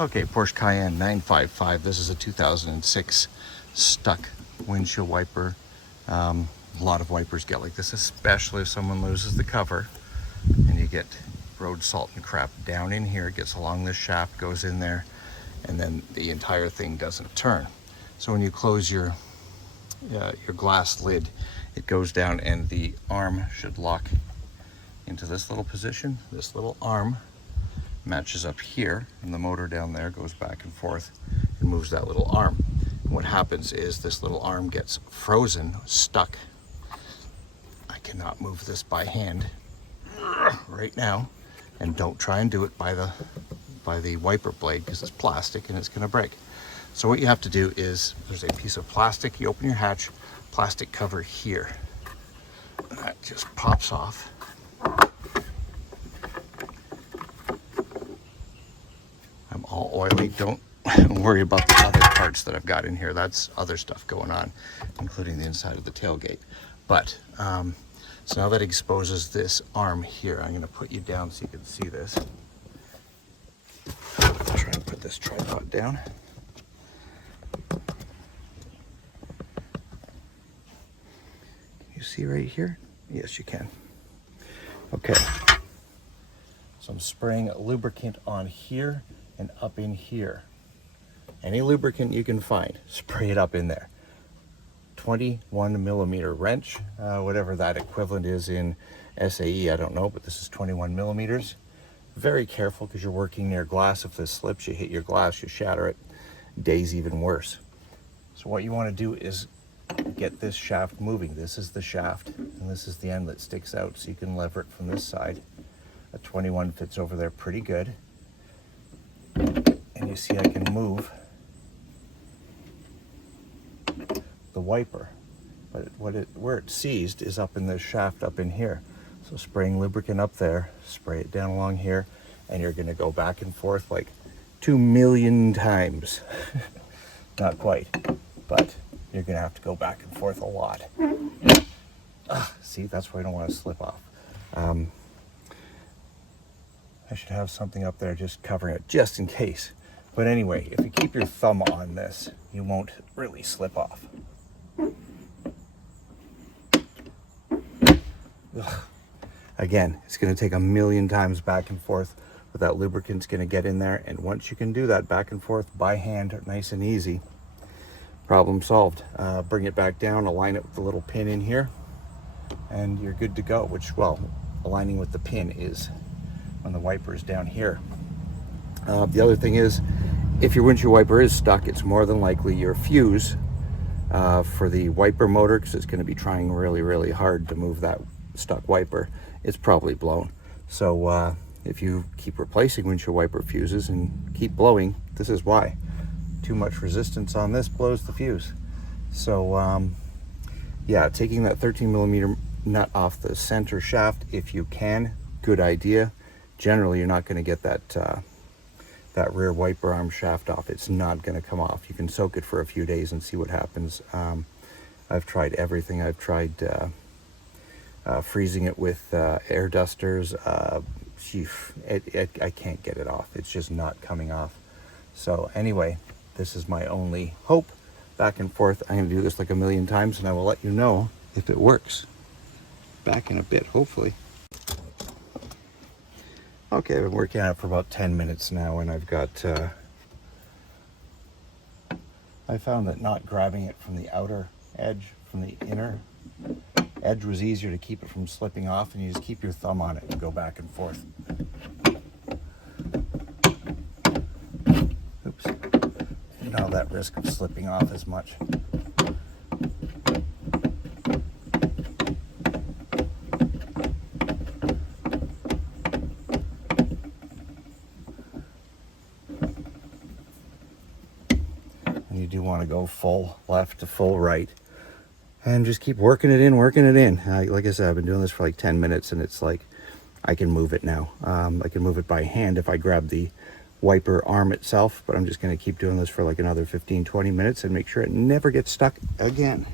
Okay, Porsche Cayenne 955. This is a 2006 stuck windshield wiper. A lot of wipers get like this, especially if someone loses the cover and you get road salt and crap down in here. It gets along this shaft, goes in there, and then the entire thing doesn't turn. So when you close your glass lid, it goes down and the arm should lock into this little position. This little arm matches up here, and the motor down there goes back and forth and moves that little arm. And what happens is this little arm gets frozen, stuck. I cannot move this by hand right now, and don't try and do it by the wiper blade because it's plastic and it's going to break. So what you have to do is, there's a piece of plastic, you open your hatch, plastic cover here, that just pops off. I'm all oily. Don't worry about the other parts that I've got in here. That's other stuff going on, including the inside of the tailgate. But so now that exposes this arm here, I'm going to put you down so you can see this. Try and put this tripod down. You see right here? Yes, you can. Okay. So I'm spraying lubricant on here and up in here. Any lubricant you can find, spray it up in there. 21 millimeter wrench, whatever that equivalent is in SAE, I don't know, but this is 21 millimeters. Very careful because you're working near glass. If this slips, you hit your glass, you shatter it. Day's even worse. So what you want to do is get this shaft moving. This is the shaft, and this is the end that sticks out, so you can lever it from this side. A 21 fits over there pretty good. And you see I can move the wiper, but where it's seized is up in this shaft up in here. So spraying lubricant up there, spray it down along here, and you're going to go back and forth like 2 million times. Not quite, but you're going to have to go back and forth a lot. See, that's why I don't want to slip off. I should have something up there just covering it, just in case. But anyway, if you keep your thumb on this, you won't really slip off. Ugh. Again, it's going to take 1 million times back and forth, but that lubricant's going to get in there. And once you can do that back and forth by hand, nice and easy, problem solved. Bring it back down, align it with the little pin in here, and you're good to go. Which, well, aligning with the pin is when the wiper is down here. The other thing is, if your windshield wiper is stuck, it's more than likely your fuse for the wiper motor, because it's going to be trying really, really hard to move that stuck wiper. It's probably blown. So if you keep replacing windshield wiper fuses and keep blowing, this is why. Too much resistance on this blows the fuse. So yeah, taking that 13 millimeter nut off the center shaft, if you can, good idea. Generally, you're not going to get that rear wiper arm shaft off. It's not going to come off. You can soak it for a few days and see what happens. I've tried everything. I've tried freezing it with air dusters. I can't get it off. It's just not coming off. So anyway, this is my only hope. Back and forth. I'm going to do this like 1 million times, and I will let you know if it works. Back in a bit, hopefully. Okay, I've been working on it for about 10 minutes now, and I've got, I found that not grabbing it from the outer edge, from the inner edge was easier to keep it from slipping off, and you just keep your thumb on it and go back and forth. Oops. Not have that risk of slipping off as much. You do want to go full left to full right and just keep working it in. Like I said, I've been doing this for like 10 minutes, and it's like I can move it now. I can move it by hand if I grab the wiper arm itself, but I'm just going to keep doing this for like another 15-20 minutes and make sure it never gets stuck again.